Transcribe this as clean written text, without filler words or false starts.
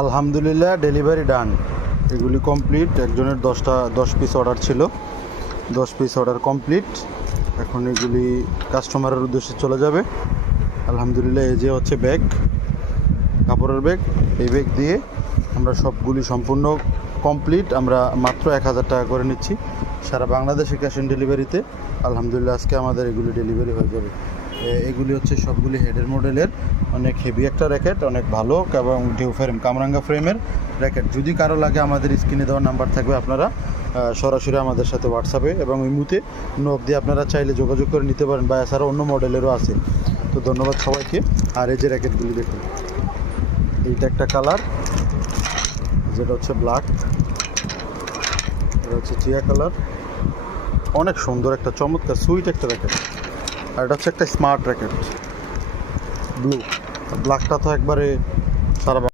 আলহামদুলিল্লাহ ডেলিভারি ডান। এগুলি কমপ্লিট। একজনের 10 পিস অর্ডার ছিল, 10 পিস অর্ডার কমপ্লিট। এখন এগুলি কাস্টমারের উদ্দেশ্যে চলে যাবে। আলহামদুলিল্লাহ এই যে হচ্ছে ব্যাগ, কাপড়ের ব্যাগ। এই ব্যাগ দিয়ে আমরা সবগুলি সম্পূর্ণ কমপ্লিট। আমরা মাত্র 1000 টাকা করে নিচ্ছি সারা বাংলাদেশে ক্যাশ অন ডেলিভারিতে। আলহামদুলিল্লাহ আজকে আমাদের এগুলি ডেলিভারি হয়ে যাবে। এগুলি হচ্ছে সবগুলি হেডের মডেলের, অনেক হেভি একটা র্যাকেট, অনেক ভালো এবং ঢেউ ফ্রেম, কামরাঙ্গা ফ্রেমের র্যাকেট। যদি কারো লাগে আমাদের স্ক্রিনে দেওয়ার নাম্বার থাকবে, আপনারা সরাসরি আমাদের সাথে হোয়াটসঅ্যাপে এবং ইমুতে নক দিয়ে আপনারা চাইলে যোগাযোগ করে নিতে পারেন, বা এছাড়া অন্য মডেলেরও আছে। তো ধন্যবাদ সবাইকে। আর এই যে র্যাকেটগুলি দেখুন, এইটা একটা কালার, যেটা হচ্ছে ব্ল্যাক, এটা হচ্ছে টিয়া কালার। অনেক সুন্দর একটা চমৎকার সুইট একটা র্যাকেট। আর এটা হচ্ছে একটা স্মার্ট র্যাকেট ব্লু। ব্ল্যাকটা তো একবারে সারা